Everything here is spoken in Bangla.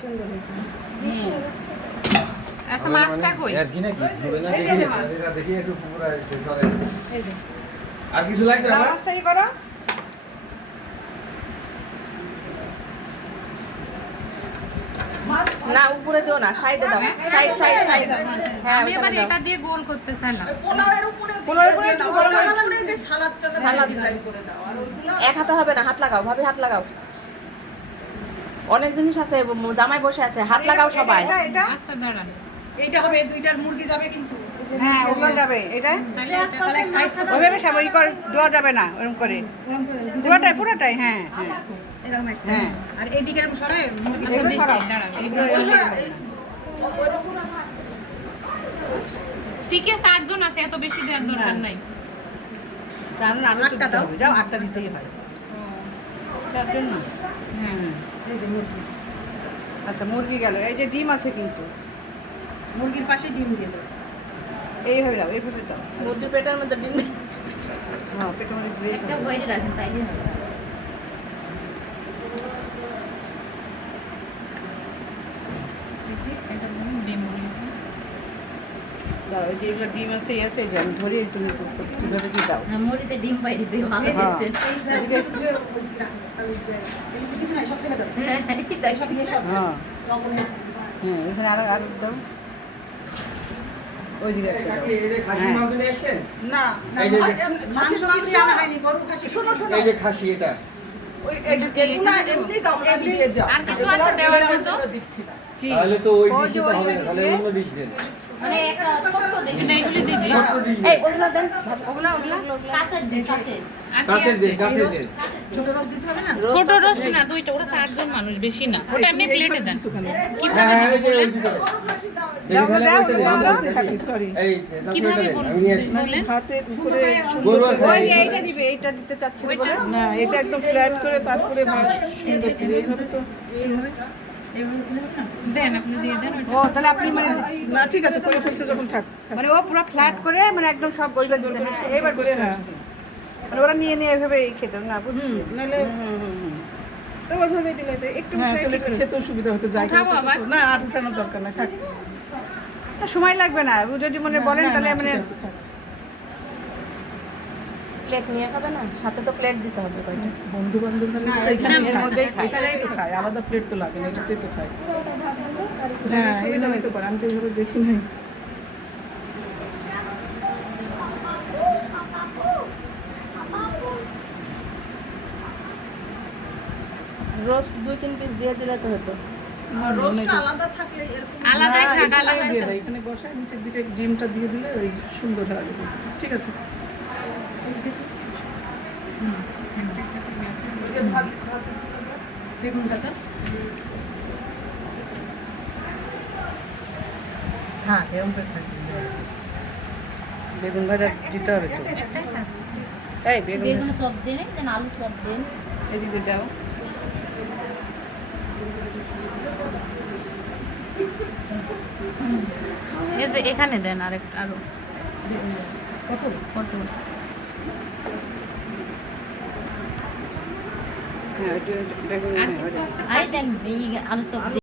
সুন্দর হয়েছে। আচ্ছা মাছটা কই? আর কি নাকি হবে না এই যে দেখি মাছ। এটা দেখি একটু পুরো ধরে এই যে আর কিছু লাগবে না, আমার মাছটা ই করো। না উপরে দিও না, সাইডে দাও, সাইড সাইড সাইড। হ্যাঁ আমি ওখানে এবার দাও। এটা দিয়ে গোল করতে চাইলাম। পোলাওয়ের উপরে একটু গরম করে যে সালাদটা ডিজাইন করে দাও আর ওইগুলো এক হাতে হবে না, হাত লাগাও ভাবি, হাত লাগাও। অনেক জিনিস আছে, জামাই বসে আছে, হাত লাগাও সবাই। এটা আচ্ছা দাঁড়ান। এইটা হবে দুইটার মুরগি যাবে কিন্তু হ্যাঁ ওগুলো যাবে এটা তাহলে এটা ওইভাবে খাবো ই করে দেওয়া যাবে না ওরকম করে পুরোটাই হ্যাঁ হ্যাঁ এরকম হ্যাঁ আর এইদিকে এরকম সরাই মুরগি আচ্ছা, এগুলো সরাও। দাঁড়ান, এগুলো ঠিক আছে 8 জন আছে, এত বেশি দেওয়ার দরকার নাই। জানো আরো আটটা দাও যাও আটটা দিতেই হয় চারজন না হ্যাঁ এই যে মুরগি আচ্ছা মুরগি গেল এই যে ডিম আছে কিন্তু মুরগির পাশে ডিম গেল এইভাবে দাও এইভাবে দাও মুরগির পেটের মধ্যে ডিম নেই। হ্যাঁ পেটের মধ্যে দিলেই একটা হবে। ভয়ের রাখেন তাইলে হবে। দেখি এটা ধরুন ডিম গুলো। দাও এই যে এগুলো ডিম আছে এই আছে যে আমি ধরি তুমি কিভাবে কি দাও হ্যাঁ মুড়িতে ডিম পাই দিছি, ভালো হ্যাঁ। হয়েছে। হ্যাঁ হ্যাঁ এখানে আরো আরো দাও ওই দিকে একটা দাও। এই যে খাসি হ্যাঁ। মাংস নিয়ে আসছেন না এই যে- মাংস কিছু আনা হয়নি গরু খাসি শোনো শোনো এই যে খাসি এটা ওই এগুলা এমনি দাও এমনি দাও আর কিছু আছে দেওয়ার মতো? কি তাহলে তো ওই ওই যে ডিশই তো ওই হবে না, তাহলে দিকে- অন্য ডিশ দেন মানে একটা ছোট্ট দিন। এটা এগুলি দিয়ে দিই। ছোট্ট ডিশ এই ওগুলো দেন, ওগুলা ওগুলা কাছের দিন, কাছের। আর কি কাঁচের আছে? দেন কাঁচের দেন ছোট রস দিতে হবে না ছোট রোস্ট না, দুইটা, ওরা 4 জন মানুষ, বেশি না। ওটা আপনি প্লেটে দেন। হ্যাঁ কিভাবে হ্যাঁ এই দিবেন যে বলেন? ওই দিকে দাও, এখানে দাও, ওইটা দাও, দেন, দাও, দেখি। থাকি, sorry। এই কিভাবে দেন, বলবো? আমি নিয়ে আসি বলেন। হাতের উপরে গরু আর ওই খাসি। যে এইটা দিবে এইটা দিতে চাচ্ছিল ওইটা? বলে না এটা একদম ফ্ল্যাট করে তারপরে ভাজ সুন্দর করে এইভাবে তো এইভাবে এইভাবে দিলে হবে না দেন, আপনি দিয়ে দেন ওইটা। ও তাহলে আপনি মানে না ঠিক আছে করে ফেলছে যখন থাক মানে ও পুরো ফ্ল্যাট করে মানে একদম সব বইগুলো দিতে হ্যাঁ এবার করে, বুঝতে হ্যাঁ। পারছি। মানে ওরা নিয়ে নিয়ে এভাবে এই খেতে না বুঝছি নাহলে তো ওইভাবে দিলে তো একটু হ্যাঁ, উঠে তাহলে খেতেও সুবিধা হতো যাই উঠাবো আবার? না আর উঠানোর দরকার নাই থাক না, সময় লাগবে না ও যদি মনে বলেন না, তাহলে না, মানে ঠিক আছে, থাক। প্লেট নিয়ে খাবে না, সাথে তো প্লেট দিতে হবে কয়টা। বন্ধু বান্ধব হলে না, তো এখানে এর মধ্যেই খায়। এখানেই তো খায় আলাদা প্লেট তো লাগে না এটাতেই তো খায় হ্যাঁ এইভাবেই তো করে আমি তো এইভাবে দেখি নাই রোস্ট 2-3 পিস দিয়ে দিলে তো হতো। রোস্টটা আলাদা থাকলে এরকম আলাদাই না, থাক, এখানেই আলাদাই দিয়ে থাক। দেয়, এখানে বসায় নিচের দিকে ডিমটা দিয়ে দিলে ওই সুন্দর লাগে ঠিক আছে বেগুন কাঁচা হ্যাঁ এরকম করে থাকবে বেগুন ভাজা দিতে হবে তো একটাই থাক। এই বেগুন বেগুন সব দিন, দেন আলু সব দিন। এদিকে যাও এই যে এখানে দেন আরো পটল পটল। হ্যাঁ বেগুন আর কিছু আছে? আরে দেন এই আলু সব দিন।